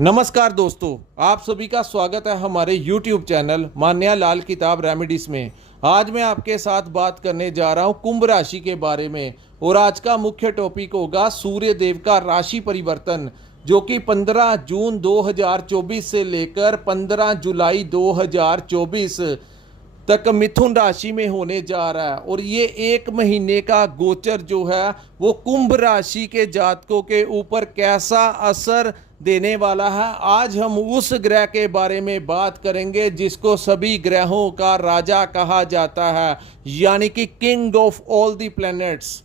नमस्कार दोस्तों, आप सभी का स्वागत है हमारे YouTube चैनल मान्या लाल किताब रेमेडीज में। आज मैं आपके साथ बात करने जा रहा हूं कुंभ राशि के बारे में और आज का मुख्य टॉपिक होगा सूर्य देव का राशि परिवर्तन, जो कि 15 जून 2024 से लेकर 15 जुलाई 2024 तक मिथुन राशि में होने जा रहा है। और ये एक महीने का गोचर जो है वो कुंभ राशि के जातकों के ऊपर कैसा असर देने वाला है, आज हम उस ग्रह के बारे में बात करेंगे जिसको सभी ग्रहों का राजा कहा जाता है, यानी कि king of all the planets.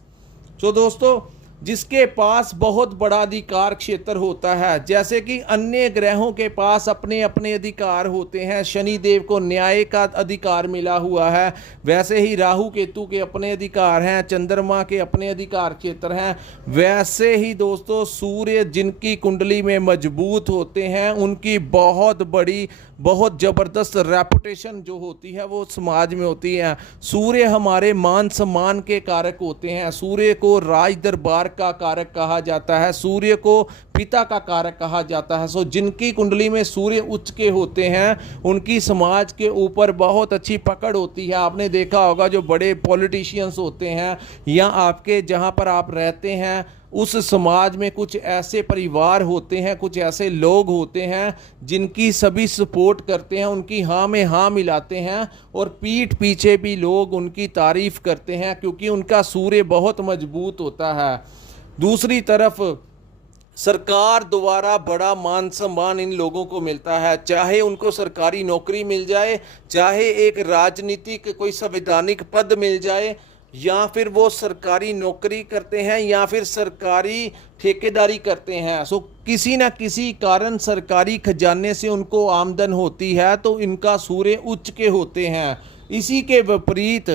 तो दोस्तों, जिसके पास बहुत बड़ा अधिकार क्षेत्र होता है, जैसे कि अन्य ग्रहों के पास अपने अपने अधिकार होते हैं। शनि देव को न्याय का अधिकार मिला हुआ है, वैसे ही राहु केतु के अपने अधिकार हैं, चंद्रमा के अपने अधिकार क्षेत्र हैं। वैसे ही दोस्तों, सूर्य जिनकी कुंडली में मजबूत होते हैं उनकी बहुत बड़ी बहुत ज़बरदस्त रेपुटेशन जो होती है वो समाज में होती है। सूर्य हमारे मान सम्मान के कारक होते हैं। सूर्य को राज दरबार का कारक कहा जाता है, सूर्य को पिता का कारक कहा जाता है। सो जिनकी कुंडली में सूर्य उच्च के होते हैं उनकी समाज के ऊपर बहुत अच्छी पकड़ होती है। आपने देखा होगा जो बड़े पॉलिटिशियंस होते हैं या आपके जहाँ पर आप रहते हैं उस समाज में कुछ ऐसे परिवार होते हैं, कुछ ऐसे लोग होते हैं जिनकी सभी सपोर्ट करते हैं, उनकी हाँ में हाँ मिलाते हैं और पीठ पीछे भी लोग उनकी तारीफ करते हैं क्योंकि उनका सूर्य बहुत मजबूत होता है। दूसरी तरफ सरकार द्वारा बड़ा मान सम्मान इन लोगों को मिलता है, चाहे उनको सरकारी नौकरी मिल जाए, चाहे एक राजनीतिक कोई संवैधानिक पद मिल जाए, या फिर वो सरकारी नौकरी करते हैं या फिर सरकारी ठेकेदारी करते हैं। सो किसी ना किसी कारण सरकारी खजाने से उनको आमदन होती है, तो इनका सूर्य उच्च के होते हैं। इसी के विपरीत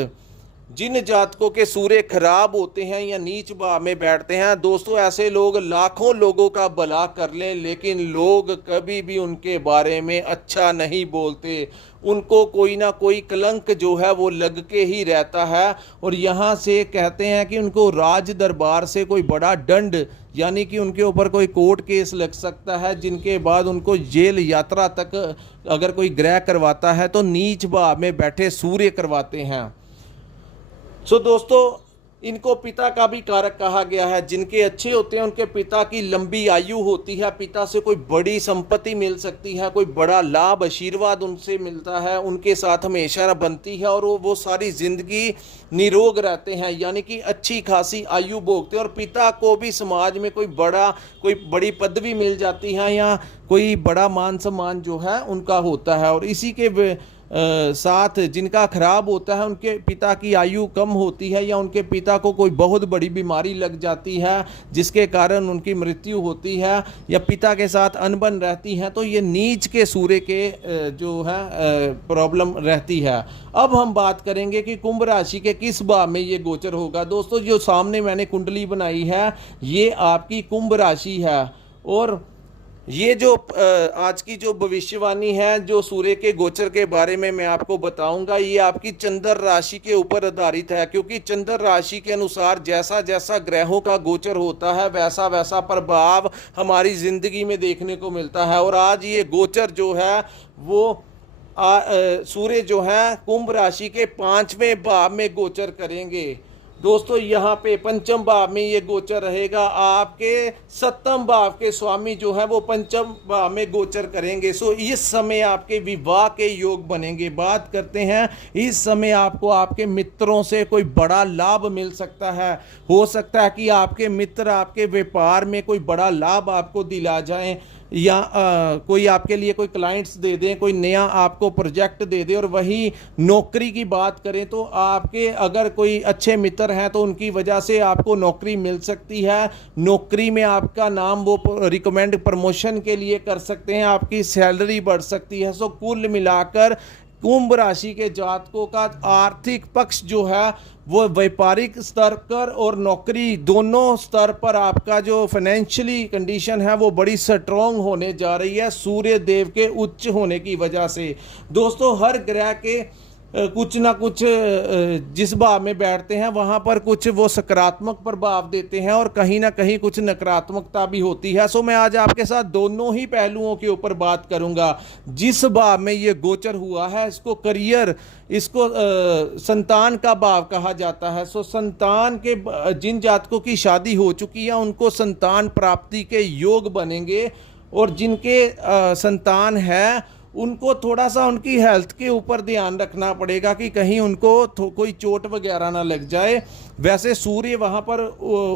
जिन जातकों के सूर्य खराब होते हैं या नीच भाव में बैठते हैं, दोस्तों ऐसे लोग लाखों लोगों का भला कर लें लेकिन लोग कभी भी उनके बारे में अच्छा नहीं बोलते। उनको कोई ना कोई कलंक जो है वो लग के ही रहता है और यहाँ से कहते हैं कि उनको राज दरबार से कोई बड़ा दंड, यानी कि उनके ऊपर कोई कोर्ट केस लग सकता है, जिनके बाद उनको जेल यात्रा तक अगर कोई ग्रह करवाता है तो नीच भाव में बैठे सूर्य करवाते हैं। सो दोस्तों, इनको पिता का भी कारक कहा गया है। जिनके अच्छे होते हैं उनके पिता की लंबी आयु होती है, पिता से कोई बड़ी संपत्ति मिल सकती है, कोई बड़ा लाभ आशीर्वाद उनसे मिलता है, उनके साथ हमेशा बनती है और वो सारी जिंदगी निरोग रहते हैं, यानी कि अच्छी खासी आयु भोगते हैं। और पिता को भी समाज में कोई बड़ी पदवी मिल जाती है या कोई बड़ा मान सम्मान जो है उनका होता है। और इसी के साथ जिनका खराब होता है उनके पिता की आयु कम होती है या उनके पिता को कोई बहुत बड़ी बीमारी लग जाती है जिसके कारण उनकी मृत्यु होती है या पिता के साथ अनबन रहती है, तो ये नीच के सूर्य के जो है प्रॉब्लम रहती है। अब हम बात करेंगे कि कुंभ राशि के किस भाव में ये गोचर होगा। दोस्तों, जो सामने मैंने कुंडली बनाई है ये आपकी कुंभ राशि है और ये जो आज की जो भविष्यवाणी है जो सूर्य के गोचर के बारे में मैं आपको बताऊंगा, ये आपकी चंद्र राशि के ऊपर आधारित है, क्योंकि चंद्र राशि के अनुसार जैसा जैसा ग्रहों का गोचर होता है वैसा वैसा प्रभाव हमारी जिंदगी में देखने को मिलता है। और आज ये गोचर जो है वो सूर्य जो है कुंभ राशि के 5वें भाव में गोचर करेंगे। दोस्तों, यहाँ पे पंचम भाव में ये गोचर रहेगा, आपके सप्तम भाव के स्वामी जो है वो पंचम भाव में गोचर करेंगे। सो इस समय आपके विवाह के योग बनेंगे। बात करते हैं, इस समय आपको आपके मित्रों से कोई बड़ा लाभ मिल सकता है। हो सकता है कि आपके मित्र आपके व्यापार में कोई बड़ा लाभ आपको दिला जाएं या कोई आपके लिए कोई क्लाइंट्स दे दें, कोई नया आपको प्रोजेक्ट दे दे। और वही नौकरी की बात करें तो आपके अगर कोई अच्छे मित्र हैं तो उनकी वजह से आपको नौकरी मिल सकती है। नौकरी में आपका नाम वो रिकमेंड प्रमोशन के लिए कर सकते हैं, आपकी सैलरी बढ़ सकती है। सो कुल मिलाकर कुंभ राशि के जातकों का आर्थिक पक्ष जो है वो व्यापारिक स्तर पर और नौकरी दोनों स्तर पर आपका जो फाइनेंशियली कंडीशन है वो बड़ी स्ट्रॉन्ग होने जा रही है सूर्य देव के उच्च होने की वजह से। दोस्तों, हर ग्रह के कुछ ना कुछ जिस भाव में बैठते हैं वहाँ पर कुछ वो सकारात्मक प्रभाव देते हैं और कहीं ना कहीं कुछ नकारात्मकता भी होती है। सो मैं आज आपके साथ दोनों ही पहलुओं के ऊपर बात करूंगा। जिस भाव में ये गोचर हुआ है इसको करियर, इसको संतान का भाव कहा जाता है। सो संतान के जिन जातकों की शादी हो चुकी है उनको संतान प्राप्ति के योग बनेंगे, और जिनके संतान है उनको थोड़ा सा उनकी हेल्थ के ऊपर ध्यान रखना पड़ेगा कि कहीं उनको कोई चोट वगैरह ना लग जाए। वैसे सूर्य वहाँ पर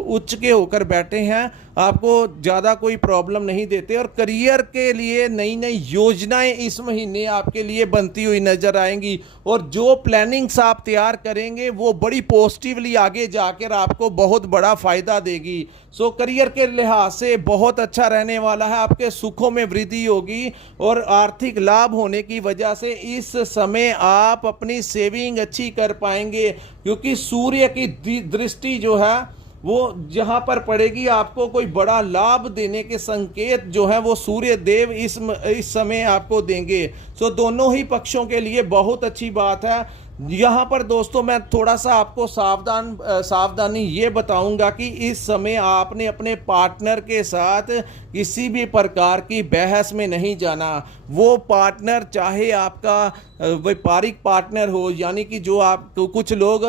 उच्च के होकर बैठे हैं, आपको ज़्यादा कोई प्रॉब्लम नहीं देते, और करियर के लिए नई नई योजनाएं इस महीने आपके लिए बनती हुई नजर आएंगी, और जो प्लानिंग्स आप तैयार करेंगे वो बड़ी पॉजिटिवली आगे जाकर आपको बहुत बड़ा फायदा देगी। सो करियर के लिहाज से बहुत अच्छा रहने वाला है, आपके सुखों में वृद्धि होगी और आर्थिक लाभ होने की वजह से इस समय आप अपनी सेविंग अच्छी कर पाएंगे, क्योंकि सूर्य की दृष्टि जो है वो जहां पर पड़ेगी आपको कोई बड़ा लाभ देने के संकेत जो है वो सूर्य देव इस समय आपको देंगे। सो दोनों ही पक्षों के लिए बहुत अच्छी बात है। यहाँ पर दोस्तों मैं थोड़ा सा आपको सावधानी ये बताऊंगा कि इस समय आपने अपने पार्टनर के साथ किसी भी प्रकार की बहस में नहीं जाना। वो पार्टनर चाहे आपका व्यापारिक पार्टनर हो, यानी कि जो आप कुछ लोग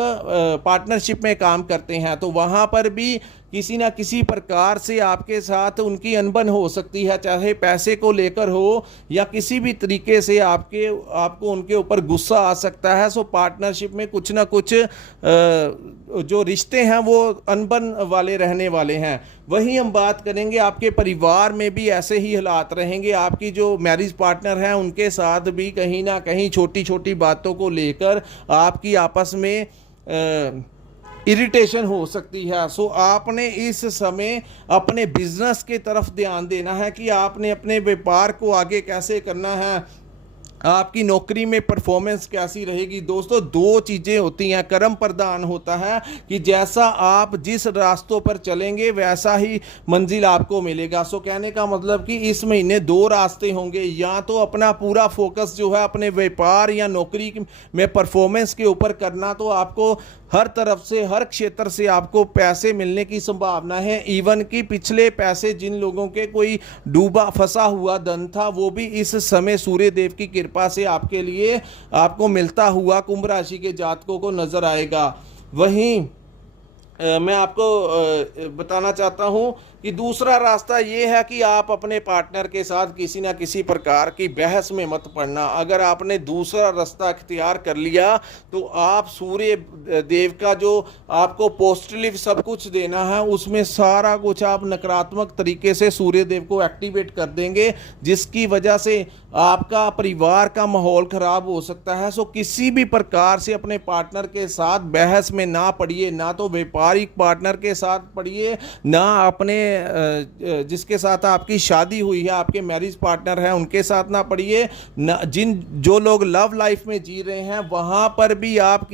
पार्टनरशिप में काम करते हैं तो वहाँ पर भी किसी ना किसी प्रकार से आपके साथ उनकी अनबन हो सकती है, चाहे पैसे को लेकर हो या किसी भी तरीके से आपको उनके ऊपर गुस्सा आ सकता है। सो पार्टनरशिप में कुछ ना कुछ जो रिश्ते हैं वो अनबन वाले रहने वाले हैं। वहीं हम बात करेंगे आपके परिवार में भी ऐसे ही हालात रहेंगे। आपकी जो मैरिज पार्टनर हैं उनके साथ भी कहीं ना कहीं छोटी छोटी बातों को लेकर आपकी आपस में इरिटेशन हो सकती है। सो आपने इस समय अपने बिजनेस के तरफ ध्यान देना है कि आपने अपने व्यापार को आगे कैसे करना है, आपकी नौकरी में परफॉर्मेंस कैसी रहेगी। दोस्तों दो चीज़ें होती हैं, कर्म प्रधान होता है कि जैसा आप जिस रास्तों पर चलेंगे वैसा ही मंजिल आपको मिलेगा। सो कहने का मतलब कि इस महीने दो रास्ते होंगे, या तो अपना पूरा फोकस जो है अपने व्यापार या नौकरी में परफॉर्मेंस के ऊपर करना, तो आपको हर तरफ से हर क्षेत्र से आपको पैसे मिलने की संभावना है। इवन कि पिछले पैसे जिन लोगों के कोई डूबा फंसा हुआ धन था वो भी इस समय सूर्य देव की कृपा से आपके लिए आपको मिलता हुआ कुंभ राशि के जातकों को नजर आएगा। वहीं मैं आपको बताना चाहता हूं कि दूसरा रास्ता ये है कि आप अपने पार्टनर के साथ किसी ना किसी प्रकार की बहस में मत पड़ना। अगर आपने दूसरा रास्ता इख्तियार कर लिया तो आप सूर्य देव का जो आपको पॉजिटिव सब कुछ देना है उसमें सारा कुछ आप नकारात्मक तरीके से सूर्य देव को एक्टिवेट कर देंगे, जिसकी वजह से आपका परिवार का माहौल खराब हो सकता है। सो किसी भी प्रकार से अपने पार्टनर के साथ बहस में ना पड़िए, ना तो व्यापारिक पार्टनर के साथ पड़िए, ना अपने जिसके साथ आपकी शादी हुई है, आपके मैरिज पार्टनर हैं उनके साथ ना पड़िए, जो लोग लव लाइफ में जी रहे हैं वहां पर भी आप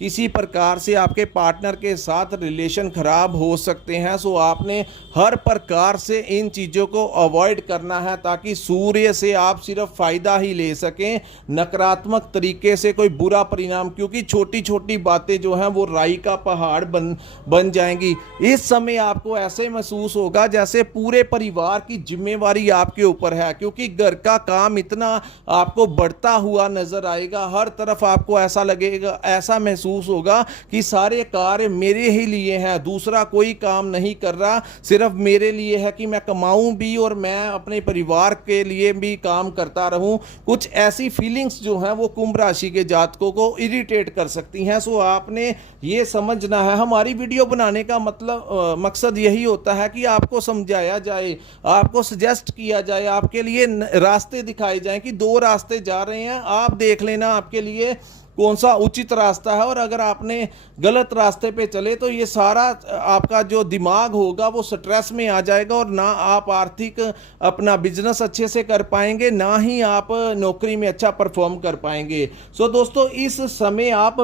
किसी प्रकार से आपके पार्टनर के साथ रिलेशन खराब हो सकते हैं। सो आपने हर प्रकार से इन चीज़ों को अवॉइड करना है ताकि सूर्य से आप सिर्फ फायदा ही ले सकें, नकारात्मक तरीके से कोई बुरा परिणाम, क्योंकि छोटी छोटी बातें जो हैं वो राई का पहाड़ बन जाएंगी। इस समय आपको ऐसे महसूस होगा जैसे पूरे परिवार की जिम्मेवारी आपके ऊपर है, क्योंकि घर का काम इतना आपको बढ़ता हुआ नजर आएगा। हर तरफ आपको ऐसा लगेगा, ऐसा महसूस होगा कि सारे कार्य मेरे ही लिए हैं, दूसरा कोई काम नहीं कर रहा, सिर्फ मेरे लिए है कि मैं कमाऊं भी और मैं अपने परिवार के लिए भी काम करता रहूं। कुछ ऐसी फीलिंग्स जो हैं वो कुंभ राशि के जातकों को इरिटेट कर सकती हैं। सो आपने ये समझना है, हमारी वीडियो बनाने का मकसद यही होता है कि आपको समझाया जाए, आपको सजेस्ट किया जाए, आपके लिए रास्ते दिखाए जाएं कि दो रास्ते जा रहे हैं, आप देख लेना आपके लिए कौन सा उचित रास्ता है, और अगर आपने गलत रास्ते पे चले तो ये सारा आपका जो दिमाग होगा वो स्ट्रेस में आ जाएगा, और ना आप आर्थिक अपना बिजनेस अच्छे से कर पाएंगे, ना ही आप नौकरी में अच्छा परफॉर्म कर पाएंगे। सो दोस्तों, इस समय आप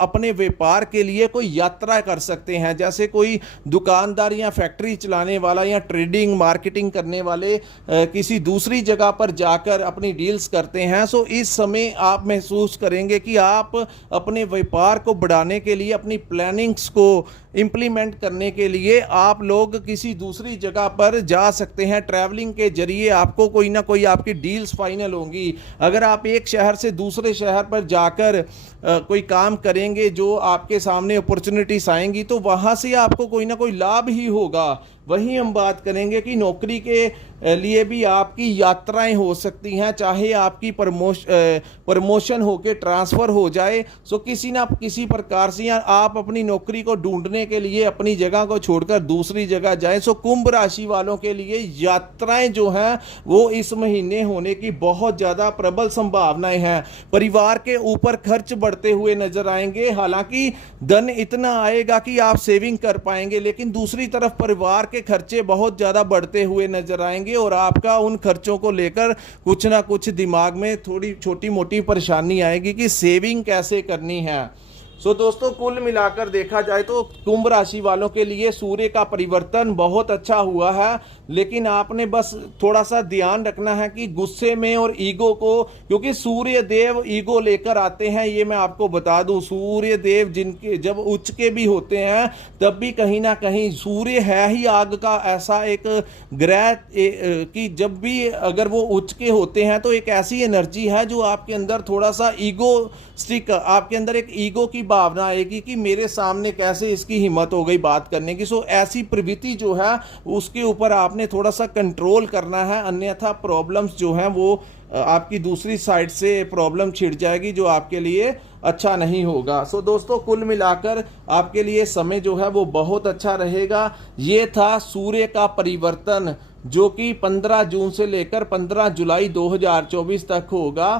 अपने व्यापार के लिए कोई यात्रा कर सकते हैं, जैसे कोई दुकानदार या फैक्ट्री चलाने वाला या ट्रेडिंग मार्केटिंग करने वाले किसी दूसरी जगह पर जाकर अपनी डील्स करते हैं। सो इस समय आप महसूस करेंगे कि आप अपने व्यापार को बढ़ाने के लिए, अपनी प्लानिंग्स को इंप्लीमेंट करने के लिए आप लोग किसी दूसरी जगह पर जा सकते हैं। ट्रैवलिंग के जरिए आपको कोई ना कोई आपकी डील्स फाइनल होंगी। अगर आप एक शहर से दूसरे शहर पर जाकर कोई काम करेंगे, जो आपके सामने अपॉर्चुनिटीज आएंगी, तो वहां से आपको कोई ना कोई लाभ ही होगा। वहीं हम बात करेंगे कि नौकरी के लिए भी आपकी यात्राएं हो सकती हैं, चाहे आपकी प्रमोशन होकर ट्रांसफ़र हो जाए। सो किसी ना किसी प्रकार से, या आप अपनी नौकरी को ढूंढने के लिए अपनी जगह को छोड़कर दूसरी जगह जाएं। सो कुंभ राशि वालों के लिए यात्राएं जो हैं वो इस महीने होने की बहुत ज़्यादा प्रबल संभावनाएं हैं। परिवार के ऊपर खर्च बढ़ते हुए नजर आएंगे। हालांकि धन इतना आएगा कि आप सेविंग कर पाएंगे, लेकिन दूसरी तरफ परिवार के खर्चे बहुत ज़्यादा बढ़ते हुए नजर आएंगे, और आपका उन खर्चों को लेकर कुछ ना कुछ दिमाग में थोड़ी छोटी मोटी परेशानी आएगी कि सेविंग कैसे करनी है। सो दोस्तों, कुल मिलाकर देखा जाए तो कुंभ राशि वालों के लिए सूर्य का परिवर्तन बहुत अच्छा हुआ है, लेकिन आपने बस थोड़ा सा ध्यान रखना है कि गुस्से में और ईगो को, क्योंकि सूर्य देव ईगो लेकर आते हैं, ये मैं आपको बता दूं। सूर्य देव जिनके जब उच्च के भी होते हैं, तब भी कहीं ना कहीं सूर्य है ही आग का ऐसा एक ग्रह कि जब भी अगर वो उच्च के होते हैं तो एक ऐसी एनर्जी है जो आपके अंदर थोड़ा सा ईगोस्टिक, आपके अंदर एक ईगो की भावना आएगी कि मेरे सामने कैसे इसकी हिम्मत हो गई बात करने की। सो ऐसी प्रवृत्ति जो है उसके ऊपर आपने थोड़ा सा कंट्रोल करना है, अन्यथा प्रॉब्लम्स जो हैं वो आपकी दूसरी साइड से प्रॉब्लम छिड़ जाएगी, जो आपके लिए अच्छा नहीं होगा। सो दोस्तों, कुल मिलाकर आपके लिए समय जो है वो बहुत अच्छा रहेगा। ये था सूर्य का परिवर्तन, जो कि 15 जून से लेकर 15 जुलाई 2024 तक होगा।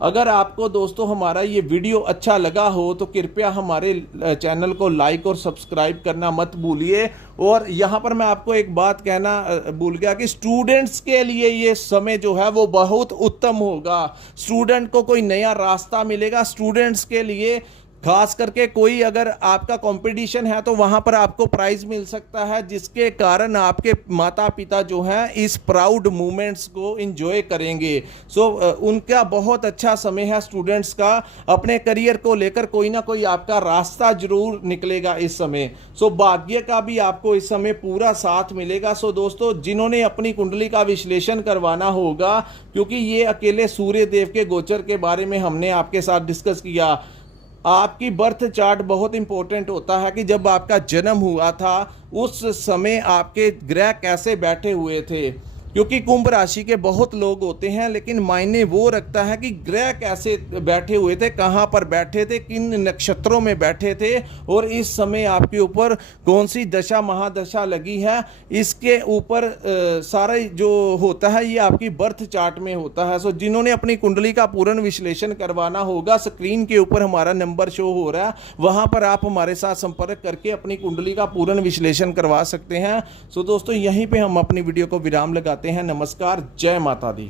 अगर आपको दोस्तों हमारा ये वीडियो अच्छा लगा हो तो कृपया हमारे चैनल को लाइक और सब्सक्राइब करना मत भूलिए। और यहाँ पर मैं आपको एक बात कहना भूल गया कि स्टूडेंट्स के लिए ये समय जो है वो बहुत उत्तम होगा। स्टूडेंट को कोई नया रास्ता मिलेगा। स्टूडेंट्स के लिए खास करके कोई अगर आपका कंपटीशन है तो वहां पर आपको प्राइज मिल सकता है, जिसके कारण आपके माता पिता जो हैं इस प्राउड मोमेंट्स को एंजॉय करेंगे। सो उनका बहुत अच्छा समय है स्टूडेंट्स का। अपने करियर को लेकर कोई ना कोई आपका रास्ता जरूर निकलेगा इस समय। सो भाग्य का भी आपको इस समय पूरा साथ मिलेगा। सो दोस्तों, जिन्होंने अपनी कुंडली का विश्लेषण करवाना होगा, क्योंकि ये अकेले सूर्य देव के गोचर के बारे में हमने आपके साथ डिस्कस किया। आपकी बर्थ चार्ट बहुत इंपॉर्टेंट होता है कि जब आपका जन्म हुआ था उस समय आपके ग्रह कैसे बैठे हुए थे, क्योंकि कुंभ राशि के बहुत लोग होते हैं, लेकिन मायने वो रखता है कि ग्रह कैसे बैठे हुए थे, कहाँ पर बैठे थे, किन नक्षत्रों में बैठे थे, और इस समय आपके ऊपर कौन सी दशा महादशा लगी है, इसके ऊपर सारा जो होता है ये आपकी बर्थ चार्ट में होता है। सो जिन्होंने अपनी कुंडली का पूर्ण विश्लेषण करवाना होगा, स्क्रीन के ऊपर हमारा नंबर शो हो रहा है, वहाँ पर आप हमारे साथ संपर्क करके अपनी कुंडली का पूर्ण विश्लेषण करवा सकते हैं। सो दोस्तों, यहीं पर हम अपनी वीडियो को विराम लगाते हैं। नमस्कार, जय माता दी।